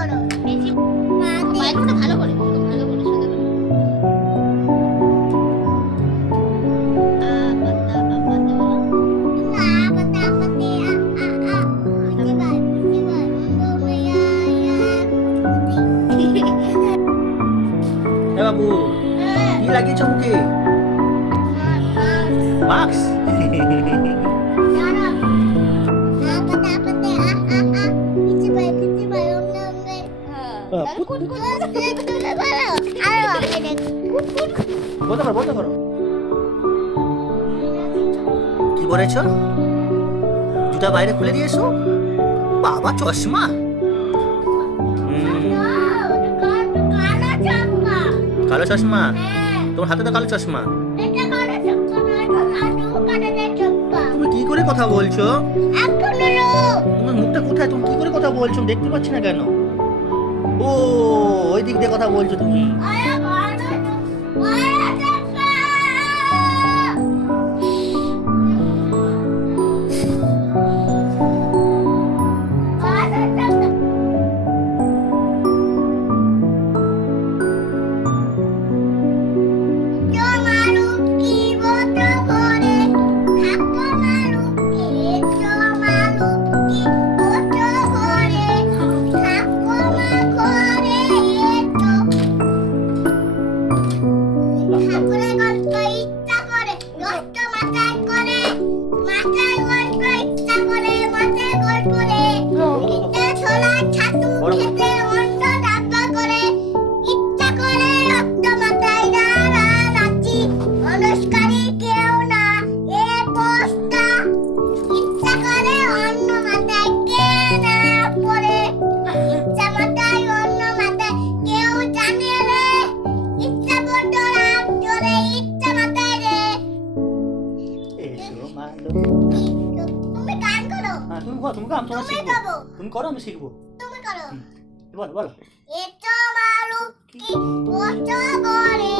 করো বেশি মাইক্রোটা ভালো করে ভালো করে সাথে করো বাবু কি লাগিয়েছো মুখে? মাস্ক? বলতে করো কি করেছো? জুতা বাইরে খুলে দিয়েছো? বাবা চশমা? কালো চশমা? তোমার হাতে তো কালো চশমা। তুমি কি করে কথা বলছো? তোমার মুখটা কোথায়? তুমি কি করে কথা বলছো? দেখতে পাচ্ছি না কেন? ও ওই দিক দিয়ে কথা বলছো তুমি। তুমি করো আমি শিখবো। তুমি করো বলো বলো। এতো মালু কি ওতো করে